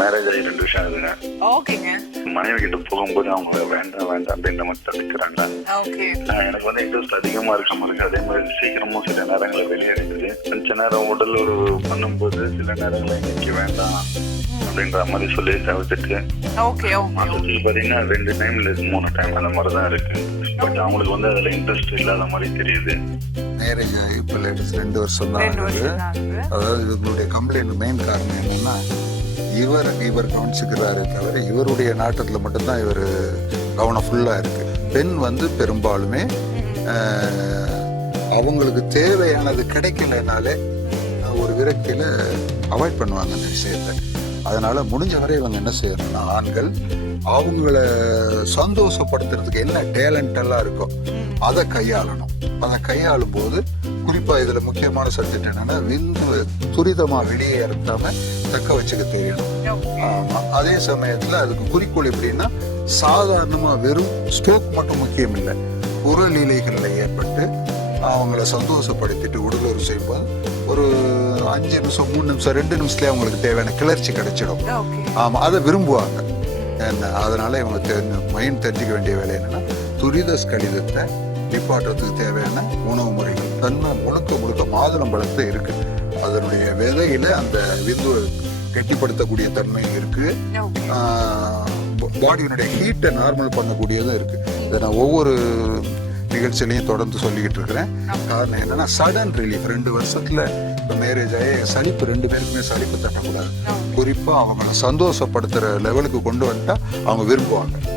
Marriage ஆகி 2 வருஷம் ஆகுதுங்க. ஓகேங்க. மனைவி கிட்ட போகும்போது அவங்க வேண்டாம் அப்படின்ற மாதிரி தடுக்கிறாங்க. எனக்கு இன்ட்ரெஸ்ட் அதிகமா இருக்க மாதிரி அதே மாதிரி சீக்கிரமும் சில நேரங்களில் வெளியே இருக்குது. கொஞ்ச நேரம் உடல் ஒரு பண்ணும்போது சில நேரங்களில் இன்னைக்கு வேண்டாம் அப்படின்ற மாதிரி சொல்லி தவிர்த்துட்டு மாசத்துக்கு பாத்தீங்கன்னா 2 டைம் இல்ல 3 டைம் அந்த மாதிரிதான் இருக்கு. பட் அவங்களுக்கு அதுல இன்ட்ரெஸ்ட் இல்லாத மாதிரி தெரியுது. மேரேஜ் ஆகி இப்போ லேட்டஸ்ட் 2 வருஷம் தான் ஆகுது. அதாவது இவங்களுடைய கம்ப்ளைண்ட் மெயின் காரணம் என்னன்னா, இவர் கவனிச்சுக்கிறாரு தவிர இவருடைய நாட்டத்தில் மட்டும்தான் இவர் கவனம் ஃபுல்லாக இருக்கு. பெண் பெரும்பாலுமே அவங்களுக்கு தேவையானது கிடைக்கலனாலே ஒரு விரக்தியில் அவாய்ட் பண்ணுவாங்க அந்த விஷயத்தை. அதனால முடிஞ்ச வரை இவங்க என்ன செய்யணும்னா, ஆண்கள் அவங்கள சந்தோஷப்படுத்துறதுக்கு என்ன டேலண்ட் எல்லாம் இருக்கோ அதை கையாளணும். அதை கையாளும் போது குறிப்பா இதுல முக்கியமான சப்ஜெக்ட் என்னன்னா, விந்து துரிதமா வெளியே இறக்காம தக்க வச்சுக்க தெரியணும். அதே சமயத்துல அதுக்கு குறிக்கோள் எப்படின்னா, சாதாரணமா வெறும் ஸ்ட்ரோக் மட்டும் முக்கியம் இல்லை, புறநிலைகள்ல ஏற்பட்டு அவங்கள சந்தோஷப்படுத்திட்டு உடலுறவு செய்யும்போது ஒரு 5 நிமிஷம் 3 நிமிஷம் 2 நிமிஷத்துலயே அவங்களுக்கு தேவையான கிளர்ச்சி கிடைச்சிடும். ஆமா, அதை விரும்புவாங்க. அதனால இவங்க மைண்ட் தெரிஞ்சுக்க வேண்டிய வேலை என்னன்னா, துரித ஸ்கலிதத்தை நிப்பாட்டுறதுக்கு தேவையான உணவு முறைகள் தன்மை முழுக்க மாதுளம்பழத்துல இருக்கு. அதனுடைய விதையில அந்த விந்துவை கெட்டிப்படுத்தக்கூடிய தன்மை இருக்கு. பாடியினுடைய ஹீட்டை நார்மல் பண்ணக்கூடியதும் இருக்கு. இதை நான் ஒவ்வொரு நிகழ்ச்சியிலையும் தொடர்ந்து சொல்லிக்கிட்டு இருக்கிறேன். காரணம் என்னன்னா, சடன் ரிலீஃப். 2 வருஷத்துல இப்போ மேரேஜ் ஆகி சலிப்பு 2 பேருக்குமே சலிப்பு தட்டக்கூடாது. குறிப்பா அவங்களை சந்தோஷப்படுத்துற லெவலுக்கு கொண்டு வந்துட்டா அவங்க விரும்புவாங்க.